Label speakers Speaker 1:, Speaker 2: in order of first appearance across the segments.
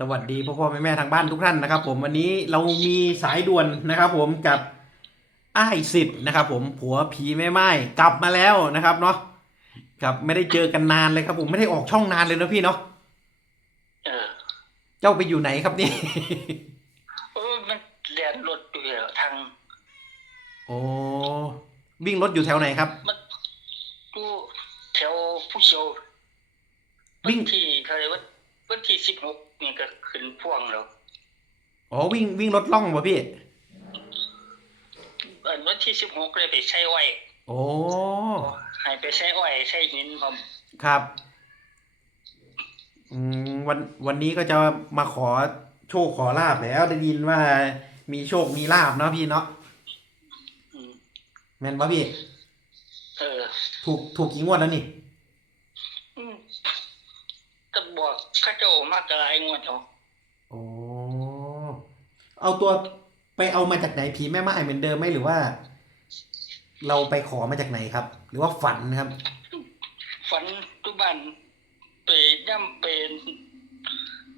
Speaker 1: สวัสดีพ่อพ่อแม่แม่ทางบ้านทุกท่านนะครับ ผมวันนี้เรามีสายด่วนนะครับ ผมกับอ้ายสิทธิ์นะครับ ผมผัวผีแม่ไม้กลับมาแล้วนะครับเนาะกับไม่ได้เจอกันนานเลยครับ ผมไม่ได้ออกช่องนานเลยนะพี่เนาะ
Speaker 2: เออ
Speaker 1: เจ้าไปอยู่ไหนครับนี่
Speaker 2: เออมันเรียนรถอยู่แล้วทาง
Speaker 1: โอ้วิ่งรถอยู่แถวไหนครับ
Speaker 2: มันอยู่แถวผู้เชียว
Speaker 1: วิ่ง
Speaker 2: ที่เขาเรียกว่าวันที่สิบหก นี่ก็ขึ้นพ่วงแล้ว
Speaker 1: อ๋อวิ่งวิ่งรถล่องป่ะพี่
Speaker 2: เออวันที่สิบหกเลยไปใช้อ้อย
Speaker 1: โอ้
Speaker 2: ให้ไปใช้อ้อยใช้หินผม
Speaker 1: ครับอืมวันวันนี้ก็จะมาขอโชคขอลาบแล้วได้ยินว่ามีโชคมีลาบเนาะพี่เนาะ
Speaker 2: อืม
Speaker 1: แม่นปะพี่
Speaker 2: เออ
Speaker 1: ถูกถูกกี่งวดแล้วนี่
Speaker 2: อืมก็บอกเข้าเจ้ามากกระไรงวดเอา
Speaker 1: โอ้เอาตัวไปเอามาจากไหนผีแม่ไม้เหมือนเดิมไหมหรือว่า เราไปขอมาจากไหนครับ หรือว่าฝันครับ
Speaker 2: ฝันทุกบ้านไปย่ำเป็น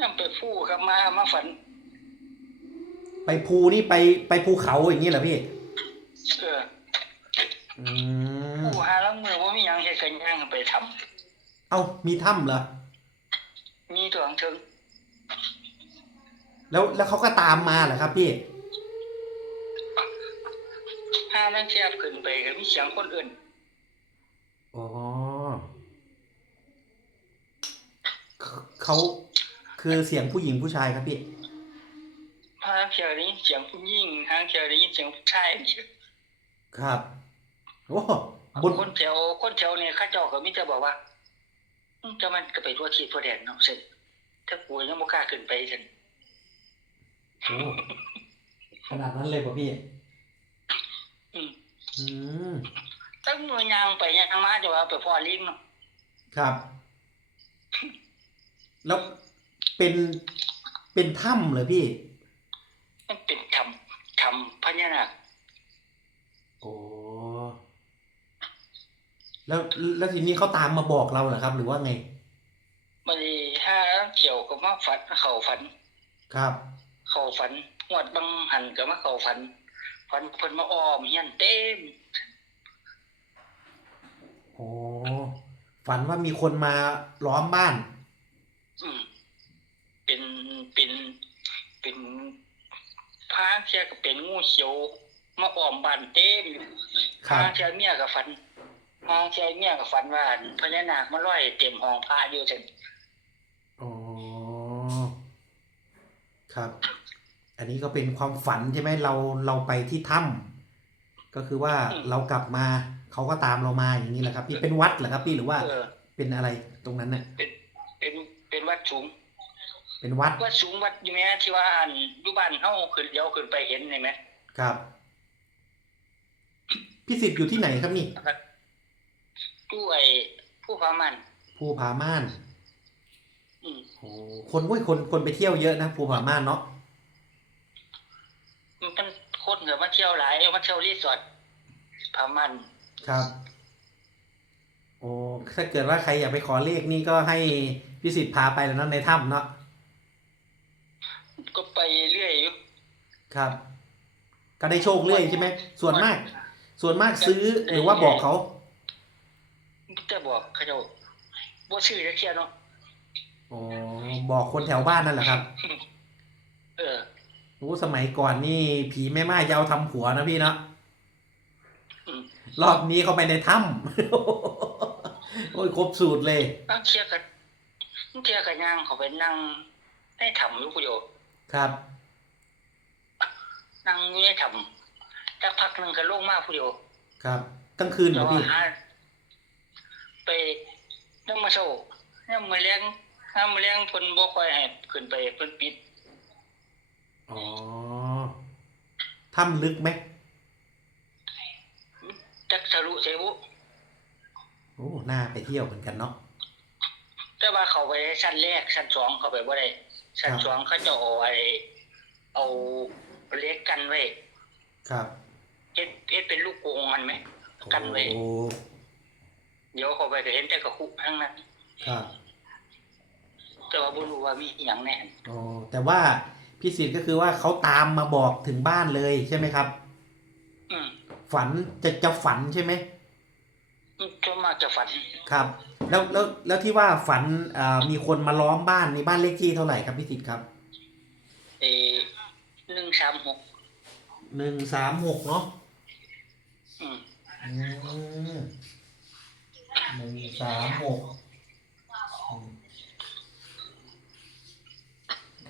Speaker 2: ย่ำไปฟู่ครับมามาฝัน
Speaker 1: ไปภูนี่ไปไปภูเขาอย่างนี้เหรอพี่
Speaker 2: เออ
Speaker 1: อืม
Speaker 2: ผู้หาแล้วเมื่อว่ามีหยังให้กันย่างไปทำ
Speaker 1: เอ้ามีถ้ำเหรอ
Speaker 2: มีตัวของเชิง
Speaker 1: แล้วแล้วเขาก็ตามมาเหรอครับพี่
Speaker 2: ห้านั่งเทียบขึ้นไปก็มีเสียงคนอื่น
Speaker 1: อ๋อเขาเขาคือเสียงผู้หญิงผู้ชายครับพี่
Speaker 2: ห้าเทียบได้ยินเสียงผู้หญิงห้าเทียบได้ยินเสียงผู้ชาย
Speaker 1: ครับโอ้บน
Speaker 2: คนแถวคนแถวเนี่ยเข้าเจ้าก็มิจะบอกว่าอืม จะมันก็ไปทั่วที่ทั่วแดนเนาะเสร็จถ้ากูยังบ่กล้าขึ้นไปเสร็จ
Speaker 1: โอ้ขนาดนั้นเลยป่ะพี่
Speaker 2: อืม
Speaker 1: อืม
Speaker 2: ตั้งมือย่างไปย่างมาจะว่าไปพ่อลิงเนาะ
Speaker 1: ครับ แล้วเป็นเป็นถ้ำเหรอพี่
Speaker 2: มันเป็นธรรมธรรมพญานาค
Speaker 1: โอ้ แล้วแล้วทีนี้เขาตามมาบอกเราเหรอครับ หรือว่าไง
Speaker 2: มันห้าเที่ยวก็มาฝันเข้าฝัน
Speaker 1: ครับ
Speaker 2: เข้าฝันงวดบางหันก็มาเข้าฝันฝันเพิ่นมาอ้อมเฮียนเต็ม
Speaker 1: โอ้ฝันว่ามีคนมาล้อมบ้าน
Speaker 2: อืมเป็นเป็นเป็นพาเทียก็เป็นงูเขียวมาอ้อมบ้านเต็มอยู่
Speaker 1: ครับ
Speaker 2: พาเทียเมียก็ฝัน พาเทียเมียก็ฝันว่าพญานาคมาลอยเต็มห้องพระอยู่จัง
Speaker 1: อ๋อ ครับ อันนี้ก็เป็นความฝันใช่ไหมเราเราไปที่ถ้ำก็คือว่าเรากลับมาเขาก็ตามเรามาอย่างนี้แหละครับ พี่เป็นวัดเหรอครับพี่หรือว่า
Speaker 2: เออ
Speaker 1: เป็นอะไรตรงนั้นเน่ะ
Speaker 2: เป็นเป็นเป็นวัดสูง
Speaker 1: เป็นวัด
Speaker 2: วัดสูงวัดอยู่แม่ที่ว่าอันอยู่บ้านเฮาขึ้นเดียวขึ้นไปเห็นได้ไหม
Speaker 1: ครับ พี่สิทธิ์อยู่ที่ไหนครับนี่
Speaker 2: ผู้ไอ้ ผู้พามัน
Speaker 1: ภูผาม่าน
Speaker 2: อืม
Speaker 1: โอ้คนโอ้ยคนคนไปเที่ยวเยอะนะภูผาม่านเนาะ
Speaker 2: มันเป็นคนก็มาเที่ยวหลายมาเที่ยวรีสอร์ทพามัน
Speaker 1: ครับโอ้ถ้าเกิดว่าใครอยากไปขอเลขนี่ก็ให้พี่สิทธิ์พาไปแล้วเนาะในถ้ำเนาะ
Speaker 2: ก็ไปเรื่อยอยู่
Speaker 1: ครับ ก็ได้โชคเรื่อยใช่ไหมส่วนมาก ส่วนมากซื้อหรือว่าบอกเขา
Speaker 2: จะบอกเขาเจะบ่ชื่อจักเที่ยเนาะ
Speaker 1: อ๋อบอกคนแถวบ้านนั่นแหละครับ
Speaker 2: เออ
Speaker 1: โอ้สมัยก่อนนี่ผีแม่ไม้จะเอาทำผัวนะพี่เนาะ
Speaker 2: อืม
Speaker 1: รอบนี้เขาไปในถ้ำโอ้ยครบสูตรเลย
Speaker 2: บางเที่ยก็บางเที่ยก็ย่างเขาไปนั่งให้ทำอยู่ผู้เดียว
Speaker 1: ครับ
Speaker 2: นั่งอยู่ในถ้ำสักพักหนึงก็ลงมาผู้เดียว
Speaker 1: ครับกลางคืนเหร
Speaker 2: แต่
Speaker 1: อ
Speaker 2: ว่า
Speaker 1: พี่
Speaker 2: หา ไปนั่งมาเช้านั่งมาเลี้ยงนั่งมาเลี้ยงเพิ่นบ่ค่อยให้ขึ้นไปเพิ่นปิด
Speaker 1: อ๋อถ้ำลึกไหม
Speaker 2: จักทะลุใส่บุ
Speaker 1: โอ้น่าไปเที่ยวเหมือนกันเนาะ
Speaker 2: แต่ว่าเขาไปชั้นแรกชั้นสองเขาไปบ่ได้ชั้น
Speaker 1: ครับ
Speaker 2: สองเขาจะเอาไอ้เอาเหล็กกันไว้
Speaker 1: ครับ
Speaker 2: เฮ็ดเฮ็ดเป็นลูกกรงมันไหมกันไว้
Speaker 1: โอ้
Speaker 2: เดี๋ยวเขาไปก็เห็นแต่กระคุทั้งนั้น
Speaker 1: ครับ
Speaker 2: แต่ว่าบ่รู้ว่ามีอหย่างแน่
Speaker 1: อ๋อแต่ว่าพี่สิทธิ์ก็คือว่าเขาตามมาบอกถึงบ้านเลยใช่ไหมครับ
Speaker 2: อืม
Speaker 1: ฝันจะจะฝันใช่ไหม
Speaker 2: ก็มากจะฝัน
Speaker 1: ครับ แล้วแล้วแล้วที่ว่าฝันอ่ามีคนมาล้อมบ้านในบ้านเลขที่เท่าไหร่ครับพี่สิทธิ์ครับ
Speaker 2: เอหนึ่งสามหก
Speaker 1: หนึ่งสามหกเนาะ
Speaker 2: อืม
Speaker 1: อืม หนึ่งสามหกอืม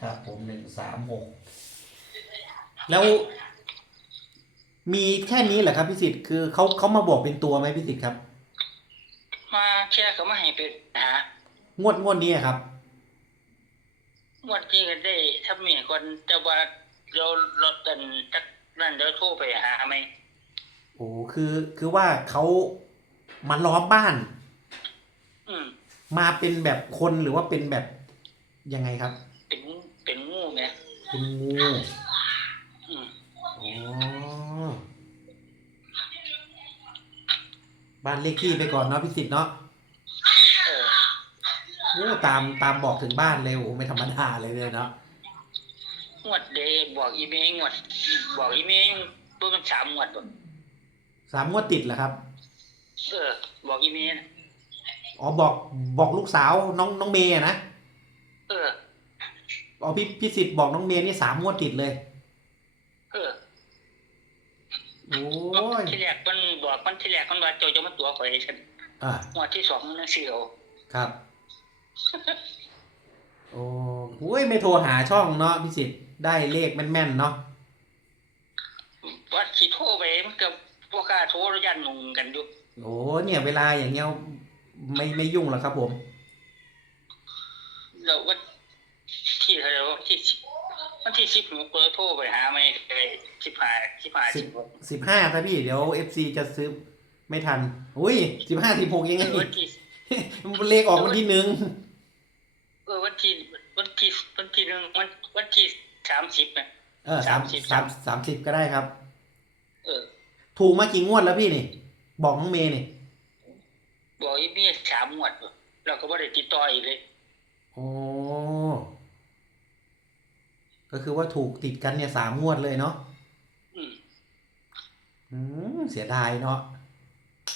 Speaker 1: ครับผมหนึ่งสามหกแล้วมีแค่นี้เหรอครับพี่สิทธิ์คือเขาเขามาบอกเป็นตัวไหมพี่สิทธิ์ครับ
Speaker 2: มาแค่เขามาให้ไปหาง
Speaker 1: วดงวดนี้อะครับ
Speaker 2: งวดที่ก็ได้ถ้ามีคนแต่ว่าเราลดกันจักนั่นเดี๋ยวโทรไปหาไหม
Speaker 1: โอ้คือคือว่าเขา มาล้อมบ้าน
Speaker 2: อืม
Speaker 1: มาเป็นแบบคนหรือว่าเป็นแบบยังไงครับ
Speaker 2: เป็นเป็นงูไหม
Speaker 1: เป็นงู
Speaker 2: อืม
Speaker 1: อ๋อบ้านเลขที่ไปก่อนเนาะพี่สิทธิ์เนาะ
Speaker 2: เออ
Speaker 1: โอ้ตามตามบอกถึงบ้านเลยโอ้ไม่ธรรมดาเลยเลยเนาะ
Speaker 2: งวดเดย์บอกอีเมลงวดบอกอีเมลตัวมันสามงวดบ่
Speaker 1: สามงวดติดเหรอครับ
Speaker 2: เออบอกอีเมลนะ
Speaker 1: อ๋อบอกบอกลูกสาวน้องน้องเมย์อะนะ
Speaker 2: เออ
Speaker 1: อ๋อพี่พี่สิทธิ์บอกน้องเมย์นี่สามงวดติดเลย
Speaker 2: เออ
Speaker 1: โอ้ย
Speaker 2: ที่แรกมันบอกมันที่แรกมันว่าโจจะมาตัวข่อยให้ฉัน
Speaker 1: อะ
Speaker 2: งวดที่สองมันนั่งเสียว
Speaker 1: ครับ โอ้โหไม่โทรหาช่องเนาะพี่สิทธิ์ได้เลขแม่นๆเนาะ
Speaker 2: ว่าสิโทรไปมันก็บ่กล้าโทรแล้วยันงงกันอยู่
Speaker 1: โอ้เนี่ย เวลาอย่างเงี้ยไม่ไม่ยุ่งหรอกครับผม
Speaker 2: แล้ววันที่เท่าไหร่วะที่สิบวันที่สิบหกเราโทรไปหาไม่ไปสิบห้าสิบห้า
Speaker 1: สิ
Speaker 2: สิ
Speaker 1: บ
Speaker 2: บหก
Speaker 1: สิบห้าครับพี่เดี๋ยวเอฟซีจะซื้อไม่ทัน อุ้ยสิบห้าสิบหกยังไง
Speaker 2: วันที่
Speaker 1: เลขออกวันที่หนึ่ง
Speaker 2: เออวันที่วันที่วันที่หนึ่งวันวันที่สามสิบนะ
Speaker 1: เออสาม
Speaker 2: 30
Speaker 1: สามสามสิบก็ได้ครับ
Speaker 2: เออ
Speaker 1: ถูกมากี่งวดแล้วพี่นี่ บอกน้องเมย์นี่
Speaker 2: บอกอีเมียสามงวดบ่เราก็บ่ได้ติดต่ออีกเลย
Speaker 1: โอ้ก็คือว่าถูกติดกันเนี่ยสามงวดเลยเนาะ
Speaker 2: อืม
Speaker 1: อืมเสียดายเนาะ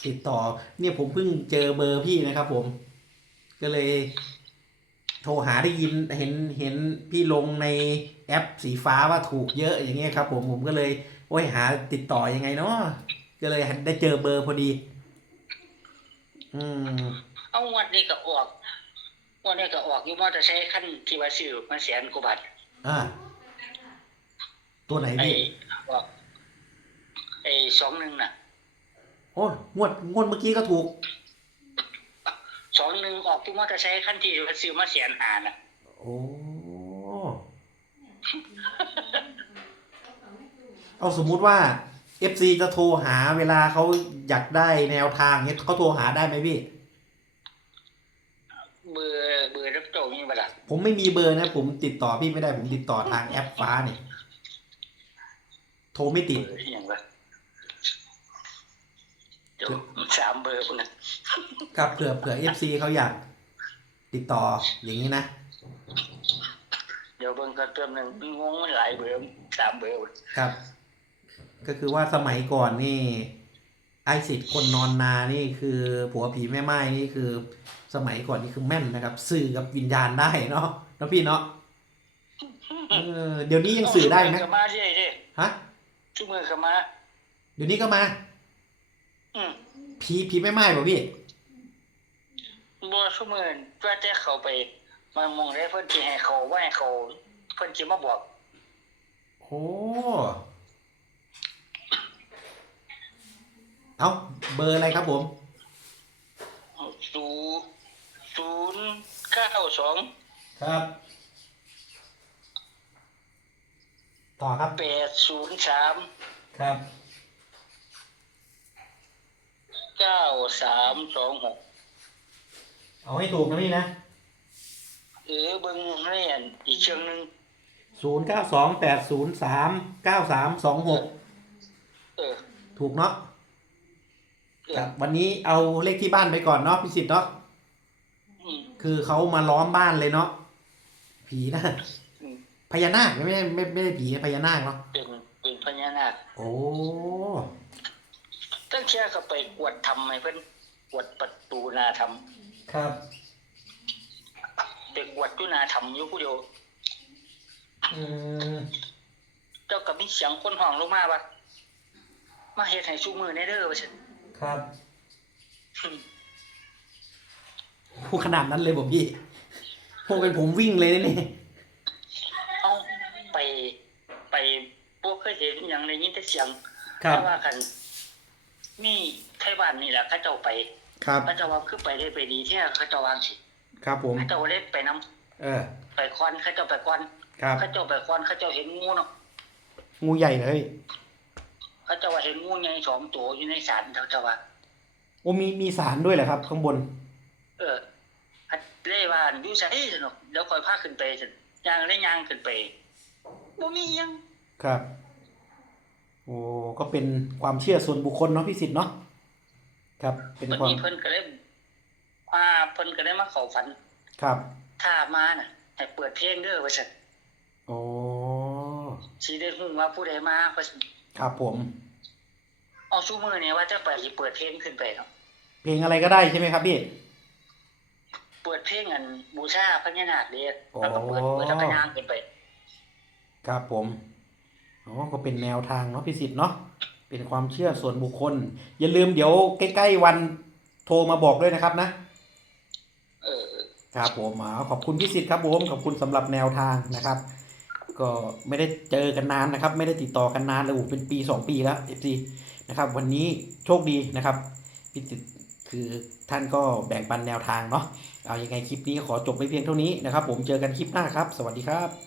Speaker 1: ติดต่อ เนี่ยผมเพิ่งเจอเบอร์พี่นะครับผม ก็เลย โทรหาได้ยินเห็นเห็นพี่ลงในแอปสีฟ้าว่าถูกเยอะอย่างเงี้ยครับ ผมผมก็เลย โอ้ยหาติดต่อยังไงเนาะ ก็เลยได้เจอเบอร์พอดี อืม
Speaker 2: เอางวดนี้ก็ออกงวดนี้ก็ออกอยู่มอเตอร์ไซค์คันที่ว่าซื้อมันแสนกว่าบาท
Speaker 1: อ่าตัวไหน
Speaker 2: ไอ้
Speaker 1: พี่
Speaker 2: ออกไอ้สองหนึ่งน่ะ
Speaker 1: โอ้งวดงวดเมื่อกี้ก็ถูก
Speaker 2: สองหนึ่งออกที่มอเตอร์ไซค์คันที่ว่าซื้อมาแสนหาน่ะ
Speaker 1: โอ้เอาสมมุติว่า FC จะโทรหาเวลาเขาอยากได้แนวทางเนี้ยเขาโทรหาได้ไหมพี่
Speaker 2: เบอร์เบอร์รับโจนี่บ่ล่ะ
Speaker 1: ผมไม่มีเบอร์นะ ผมติดต่อพี่ไม่ได้ผมติดต่อทางแอปฟ้าเนี่ยโทรไม่ติด
Speaker 2: เบอร์ที่หยังวะเดี๋ยวสามเบอร์พุ่นน่ะ
Speaker 1: ครับเผื่อเผื่อ FC เขาอยากติดต่ออย่างนี้นะ
Speaker 2: เดี๋ยวเบิ่งกันเติมหนึงมันงงมันหลายเบอร์สามเบอร์พุ่น
Speaker 1: ครับ ก็คือว่าสมัยก่อนนี่ ไอสิทธิ์คนนอนนานี่คือผัวผีแม่ไม้นี่คือ สมัยก่อนนี่คือแม่นนะครับ สื่อกับวิญญาณได้เนาะเนาะพี่เนาะเออเดี๋ยวนี้ยังสื่อได้ไหม
Speaker 2: ก็มาเรื่อยเด้
Speaker 1: ฮะ
Speaker 2: ทุกมือก็มา
Speaker 1: เดี๋ยวนี้ก็มา
Speaker 2: อืม
Speaker 1: ผีผีแม่ไม้ป่ะพี่
Speaker 2: บ่ทุกมือว่าแต่เขาไป มันมองได้เพิ่นสิให้เขาว่าให้เขา เพิ่นสิมาบอก
Speaker 1: โอ้ เอาเบอร์อะไรครับผม
Speaker 2: ศูศูนย์เก้าสอง
Speaker 1: ครับ ต่อครับ
Speaker 2: แปดศูนย์สาม
Speaker 1: ครับ
Speaker 2: เก้าสามสองหก
Speaker 1: เอาให้ถูกนะพี่นะ
Speaker 2: เออเบิ่งในอันอีกเชิงหนึง
Speaker 1: ศูนย์เก้าสองแปดศูนย์สามเก้าสามสองหก
Speaker 2: เออ
Speaker 1: ถูกเนาะ
Speaker 2: เออ
Speaker 1: ครับวันนี้เอาเลขที่บ้านไปก่อนเนาะพี่สิทธิ์เนาะ
Speaker 2: อืม
Speaker 1: คือเขามาล้อมบ้านเลยเนาะผีนะ
Speaker 2: อืม
Speaker 1: พญานาคไม่ไม่ไม่ไม่ได้ผีพญานาคเนาะ
Speaker 2: เป็นเป็นพญานาค
Speaker 1: โอ้
Speaker 2: ตั้งเชื่อก็ไปกวดทำให้เพิ่นกวดประตูนาท
Speaker 1: ครับำ
Speaker 2: ไปกวดอยู่นาทำอยู่ผู้เดียว
Speaker 1: อืม
Speaker 2: เจ้าก็มีเสียงคนห้องลงมาว่ามาเฮ็ดให้ชูมือในเด้อว่าซั่น
Speaker 1: ครับพูดขนาดนั้นเลยผมพี่พวกเป็นผมวิ่งเลยนี่
Speaker 2: เอาไปไปพวกเคยเห็นหยังได้ยินแต่เสียง
Speaker 1: ครับ
Speaker 2: แต่ว่าคัน มีไทบ้านนี่แหละเขาเจ้าไป
Speaker 1: ครับ
Speaker 2: เขาเจ้าว่าคือไปได้ไปดีแท้เขาเจ้าวางสิ
Speaker 1: ครับผม
Speaker 2: เขาเจ้าเล่นไปนํ
Speaker 1: เออ
Speaker 2: ไปคอนเขาเจ้าไปคอน
Speaker 1: ครับ
Speaker 2: เขาเจ้าไปคอนเขาเจ้าเห็นงูเนาะ
Speaker 1: งูใหญ่เลย
Speaker 2: เขาเจ้าว่าเห็นงูใหญ่สองตัวอยู่ในศาลเขาเจ้าว่า
Speaker 1: โอ้มีมีสารด้วยเหรอครับ ข้างบน
Speaker 2: เออฮัดเล่ว่าอยู่ไสสนุกเดี๋ยวคอยพาขึ้นไปซั่นย่างได้ย่างขึ้นไปบ่มีหยัง
Speaker 1: ครับ โอ้ก็เป็นความเชื่อส่วนบุคคลเนาะพี่สิทธิ์เนาะครับ เป็น
Speaker 2: วัน
Speaker 1: ความ
Speaker 2: นี้เพิ่นก็เลยว่าเพิ่นก็ได้มาเข้าฝัน
Speaker 1: ครับ
Speaker 2: ถ้ามาน่ะให้เปิดเพลงเด้อว่าซั่น
Speaker 1: โอ้
Speaker 2: สิได้ฮู้ว่าผู้ใดมาว่าซั่น
Speaker 1: ครับผม
Speaker 2: เอาซุมื้อนี้ว่าจะไปสิเปิดเพลงขึ้นไปเนาะ
Speaker 1: เพลงอะไรก็ได้ใช่ไหมครับพี่
Speaker 2: เปิดเพลงอันบูชาพญานาคเด้อ
Speaker 1: โอ้
Speaker 2: แล้วก็เปิดเปิดแล้วก็ย่างขึ้นไป
Speaker 1: ครับผมอ๋อก็เป็นแนวทางเนาะพี่สิทธิ์เนาะเป็นความเชื่อส่วนบุคคล อย่าลืมเดี๋ยวใกล้ๆวันโทรมาบอกด้วยนะครับนะ
Speaker 2: เออ
Speaker 1: ครับผมอ๋อขอบคุณพี่สิทธิ์ครับผมขอบคุณสำหรับแนวทางนะครับ ก็ไม่ได้เจอกันนานนะครับ ไม่ได้ติดต่อกันนานเลยเป็นปีสองปีแล้วเอฟซีนะครับวันนี้โชคดีนะครับพี่ติดคือท่านก็แบ่งปันแนวทางเนาะเอายังไงคลิปนี้ขอจบไปเพียงเท่านี้นะครับ ผมเจอกันคลิปหน้าครับ สวัสดีครับ